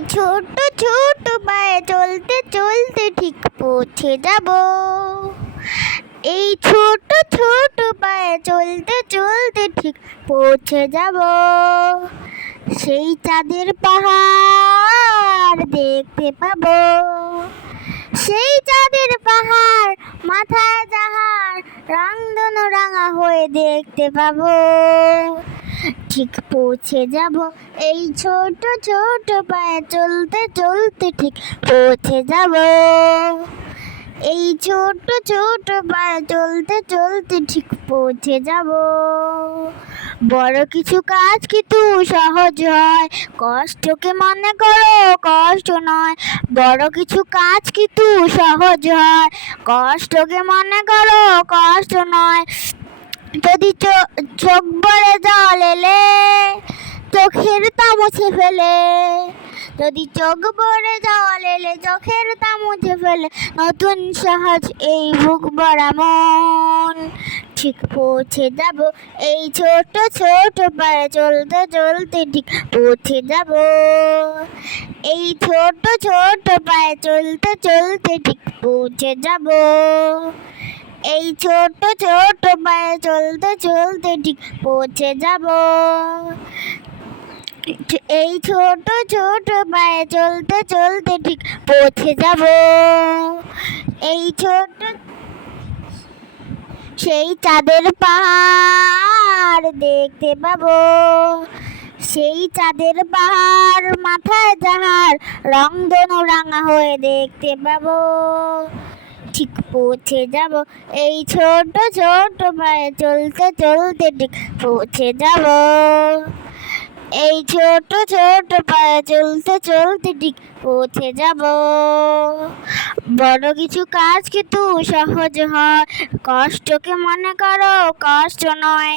ছোট ছোট পায়ে চলতে চলতে ঠিক পৌঁছে যাব। এই ছোট ছোট পায়ে চলতে চলতে ঠিক পৌঁছে যাব। সেই চাঁদের পাহাড় দেখতে পাবো। সেই চাঁদের পাহাড় মাথায় যাহার রাংদন রাঙা হয়ে দেখতে পাবো। ঠিক পৌঁছে যাব। এই ছোট ছোট পায়ে চলতে চলতে ঠিক পৌঁছে যাব। এই ছোট ছোট পায়ে চলতে চলতে ঠিক পৌঁছে যাব। বড় কিছু কাজ কিন্তু সহজ হয়। কষ্টকে মনে করো, কষ্ট নয়। বড় কিছু কাজ কিন্তু সহজ হয়। কষ্টকে মনে করো, কষ্ট নয়। যদি চোখ বলে জল এলে চোখের তা মুছে ফেলে। যদি চোখ ভরে জল এলে চোখের তা মুছে ফেলে, নতুন সহজ এই বুক ভরা মন। ঠিক পৌঁছে যাব এই ছোট ছোট পায়ে, চলতে চলতে ঠিক পৌঁছে যাব। এই ছোট ছোট পায়ে, চলতে চলতে ঠিক পৌঁছে যাব। এই ছোট ছোট পায়ে চলতে চলতে ঠিক পৌঁছে যাব। এই ছোট ছোট পায়ে চলতে চলতে ঠিক পৌঁছে যাব। এই ছোট সেই চাঁদের পাহাড় দেখতে পাবো। সেই চাঁদের পাহাড় মাথায় যাহার রং দনু রাঙা হয়ে দেখতে পাবো। ঠিক পৌঁছে যাব। এই ছোট ছোট পায়ে চলতে চলতে ঠিক পৌঁছে যাব। এই ছোট ছোট পায়ে চলতে চলতে ঠিক পৌঁছে যাব। বড় কিছু কাজ কিন্তু সহজ হয়। কষ্টকে মনে করো, কষ্ট নয়।